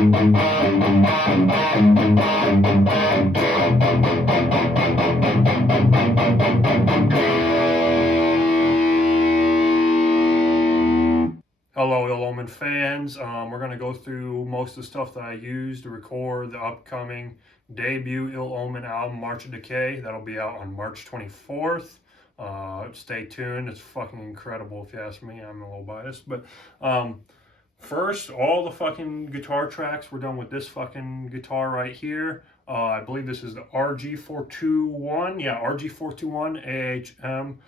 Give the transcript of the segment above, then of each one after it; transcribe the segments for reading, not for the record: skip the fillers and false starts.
Hello, OMEN fans. We're going to go through most of the stuff that I used to record the upcoming debut Ill Omen album, March of Decay. That'll be out on March 24th. Stay tuned. It's fucking incredible if you ask me. I'm a little biased. But first, all the fucking guitar tracks were done with this fucking guitar right here. I believe this is the RG421. Yeah, RG421 AHM.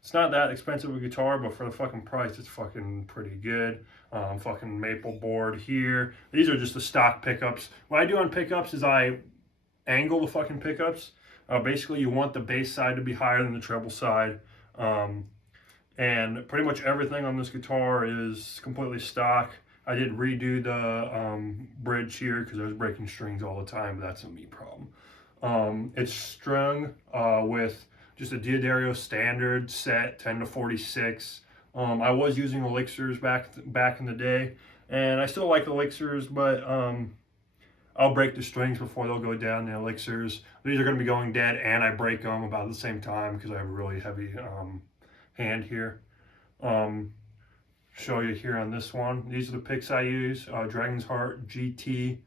It's not that expensive a guitar, but for the fucking price, it's fucking pretty good. Fucking maple board here. These are just the stock pickups. What I do on pickups is I angle the fucking pickups. Basically, you want the bass side to be higher than the treble side. And pretty much everything on this guitar is completely stock. I did redo the bridge here because I was breaking strings all the time, but that's a me problem. It's strung with just a D'Addario standard set, 10 to 46. I was using elixirs back in the day, and I still like elixirs, but I'll break the strings before they'll go down the elixirs. These are going to be going dead, and I break them about at the same time because I have a really heavy hand here. Show you here on this one. These are the picks I use. Dragon's Heart GT.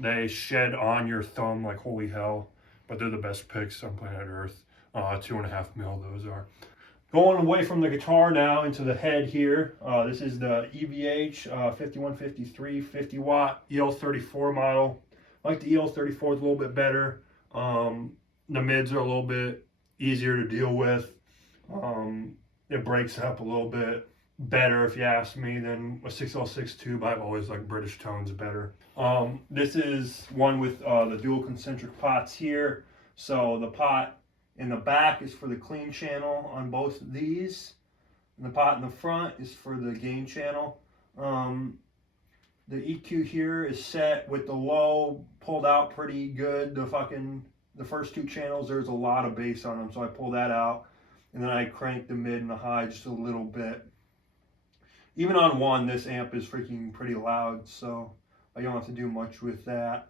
They shed on your thumb like holy hell, but they're the best picks on planet Earth. 2.5 mil those are. Going away from the guitar now into the head here. This is the EVH 5153 50 watt EL34 model. I like the EL34, it's a little bit better. The mids are a little bit easier to deal with. It breaks up a little bit better, if you ask me, than a 6L6 tube. I've always liked British tones better. This is one with the dual concentric pots here. So the pot in the back is for the clean channel on both of these. And the pot in the front is for the gain channel. The EQ here is set with the low pulled out pretty good. The first two channels, there's a lot of bass on them, so I pull that out. And then I crank the mid and the high just a little bit. Even on one, this amp is freaking pretty loud, so I don't have to do much with that.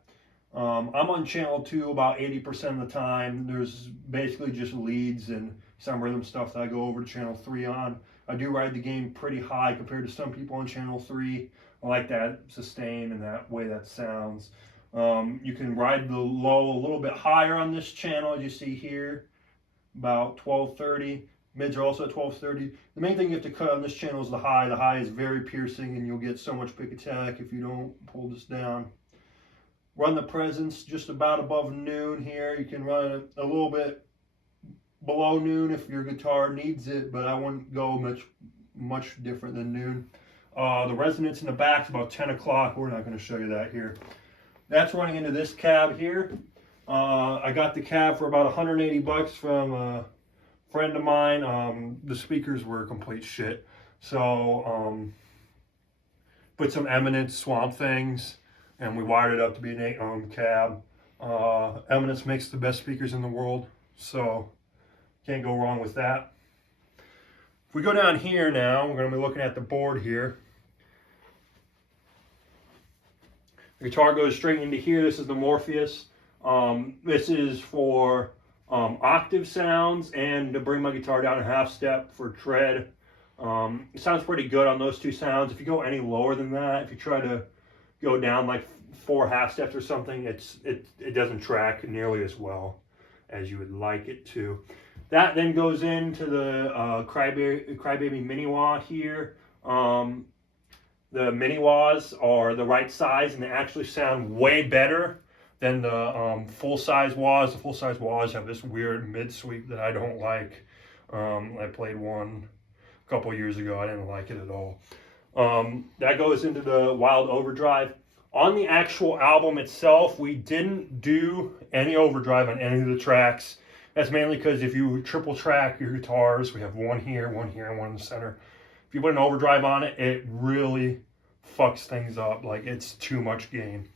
I'm on channel 2 about 80% of the time. There's basically just leads and some rhythm stuff that I go over to channel 3 on. I do ride the gain pretty high compared to some people on channel 3. I like that sustain and that way that sounds. You can ride the low a little bit higher on this channel, as you see here, about 1230. Mids are also at 1230. The main thing you have to cut on this channel is the high. The high is very piercing and you'll get so much pick attack if you don't pull this down. Run the presence just about above noon here. You can run it a little bit below noon if your guitar needs it, but I wouldn't go much different than noon. The resonance in the back is about 10 o'clock. We're not going to show you that here. That's running into this cab here. I got the cab for about 180 bucks from a friend of mine. The speakers were complete shit. So put some Eminence Swamp Things, and we wired it up to be an 8-ohm cab. Eminence makes the best speakers in the world, so can't go wrong with that. If we go down here now, we're going to be looking at the board here. The guitar goes straight into here. This is the Morpheus. This is for octave sounds and to bring my guitar down a half step for tread. It sounds pretty good on those two sounds. If you go any lower than that, if you try to go down like 4 half steps or something, it doesn't track nearly as well as you would like it to. That then goes into the Crybaby mini wah here. The mini wahs are the right size and they actually sound way better than the full-size wahs. The full-size wahs have this weird mid-sweep that I don't like. I played one a couple years ago. I didn't like it at all. That goes into the Wild Overdrive. On the actual album itself, we didn't do any overdrive on any of the tracks. That's mainly because if you triple track your guitars, we have one here, and one in the center. If you put an overdrive on it, it really fucks things up. Like, it's too much gain.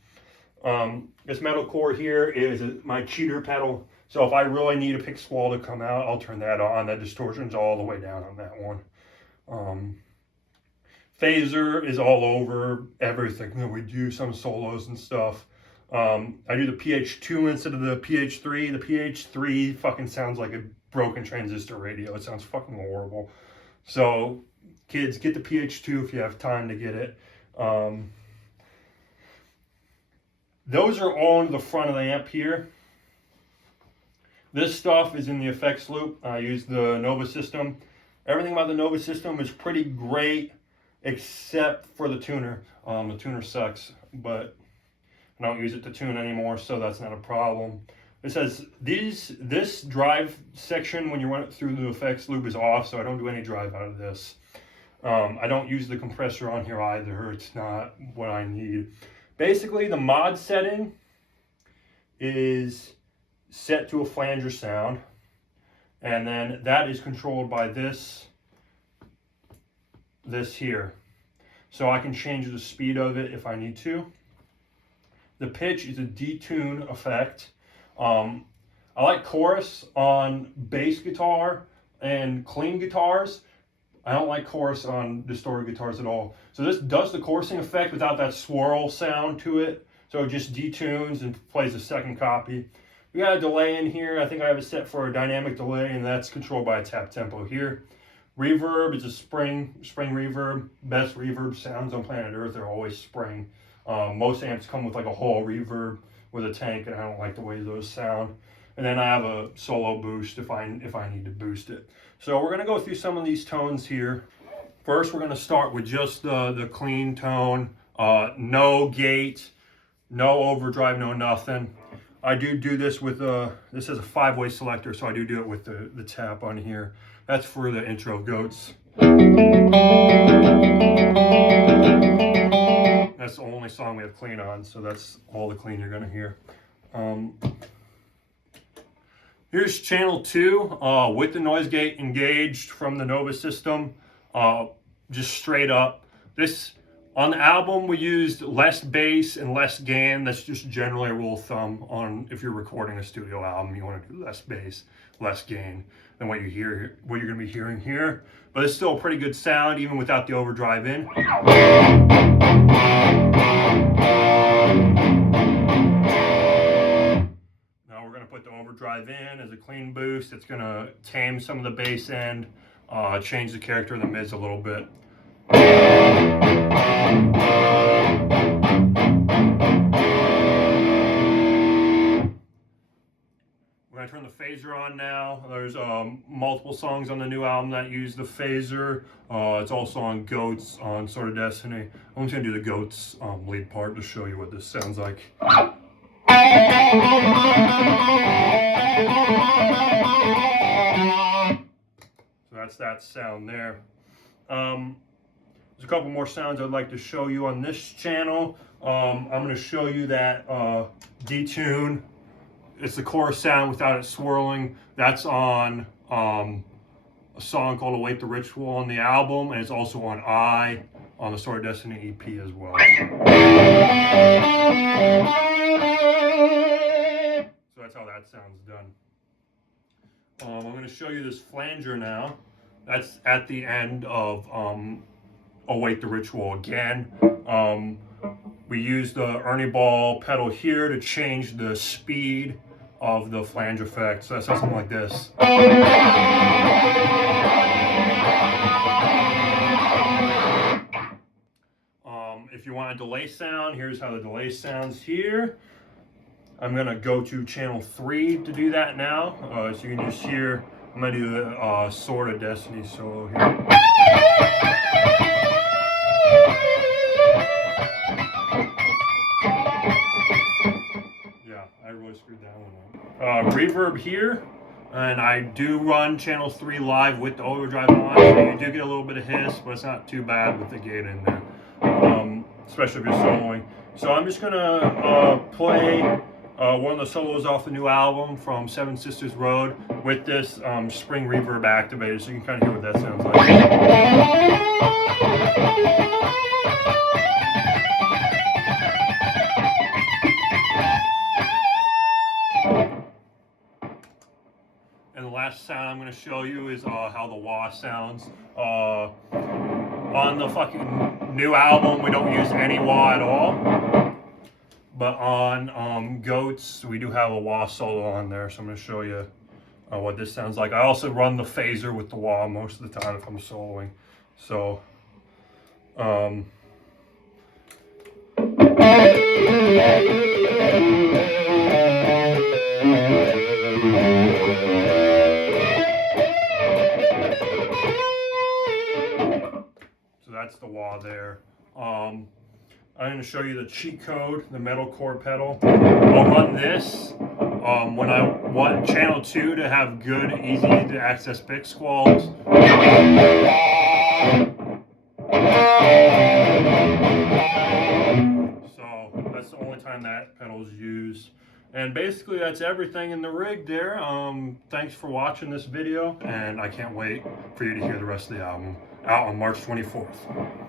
This metal core here is my cheater pedal. So if I really need a pick squall to come out, I'll turn that on. That distortion's all the way down on that one. Phaser is all over everything that we do, some solos and stuff. I do the PH2 instead of the PH3. The PH3 fucking sounds like a broken transistor radio. It sounds fucking horrible. So kids, get the PH2 if you have time to get it. Those are all in the front of the amp here. This stuff is in the effects loop. I use the Nova system. Everything about the Nova system is pretty great, except for the tuner. The tuner sucks, but I don't use it to tune anymore, so that's not a problem. It says this drive section when you run it through the effects loop is off, so I don't do any drive out of this. I don't use the compressor on here either. It's not what I need. Basically, the mod setting is set to a flanger sound, and then that is controlled by this here. So I can change the speed of it if I need to. The pitch is a detune effect. I like chorus on bass guitar and clean guitars. I don't like chorus on distorted guitars at all. So this does the chorusing effect without that swirl sound to it. So it just detunes and plays a second copy. We got a delay in here. I think I have it set for a dynamic delay, and that's controlled by a tap tempo here. Reverb is a spring reverb. Best reverb sounds on planet Earth are always spring. Most amps come with like a whole reverb with a tank, and I don't like the way those sound. And then I have a solo boost if I need to boost it. So we're going to go through some of these tones here. First, we're going to start with just the clean tone. No gate, no overdrive, no nothing. I do this with this is a 5-way selector, so I do it with the tap on here. That's for the intro goats. That's the only song we have clean on, so that's all the clean you're going to hear. Here's channel 2 with the noise gate engaged from the Nova system, just straight up. This on the album we used less bass and less gain. That's just generally a rule of thumb on if you're recording a studio album. You want to do less bass, less gain than what you're going to be hearing here. But it's still a pretty good sound even without the overdrive in. Now we're going to put the overdrive in as a clean boost. It's going to tame some of the bass end, change the character of the mids a little bit. We're going to turn the phaser on now. There's multiple songs on the new album that use the phaser. It's also on Goats on Sword of Destiny. I'm just going to do the Goats lead part to show you what this sounds like. So that's that sound there. There's a couple more sounds I'd like to show you on this channel. I'm going to show you that detune. It's the chorus sound without it swirling. That's on a song called Await the Ritual on the album, and it's also on I on the Sword of Destiny EP as well. So that's how that sounds done. I'm going to show you this flanger now. That's at the end of Await the Ritual again. We use the Ernie Ball pedal here to change the speed of the flange effect. So that sounds something like this. If you want a delay sound, here's how the delay sounds here. I'm gonna go to channel 3 to do that now. So you can just hear, I'm gonna do the Sword of Destiny solo here. Yeah, I really screwed that one up. Reverb here, and I do run channel 3 live with the overdrive on, so you do get a little bit of hiss, but it's not too bad with the gate in there, especially if you're soloing. So I'm just gonna play one of the solos off the new album from Seven Sisters Road with this spring reverb activated, so you can kind of hear what that sounds like. And the last sound I'm going to show you is how the wah sounds. On the fucking new album, we don't use any wah at all. But on Goats, we do have a wah solo on there, so I'm going to show you what this sounds like. I also run the phaser with the wah most of the time if I'm soloing. So, so that's the wah there. I'm going to show you the cheat code, the metalcore pedal. I'll run this when I want channel 2 to have good, easy to access pick squalls. So that's the only time that pedal is used. And basically that's everything in the rig there. Thanks for watching this video, and I can't wait for you to hear the rest of the album out on March 24th.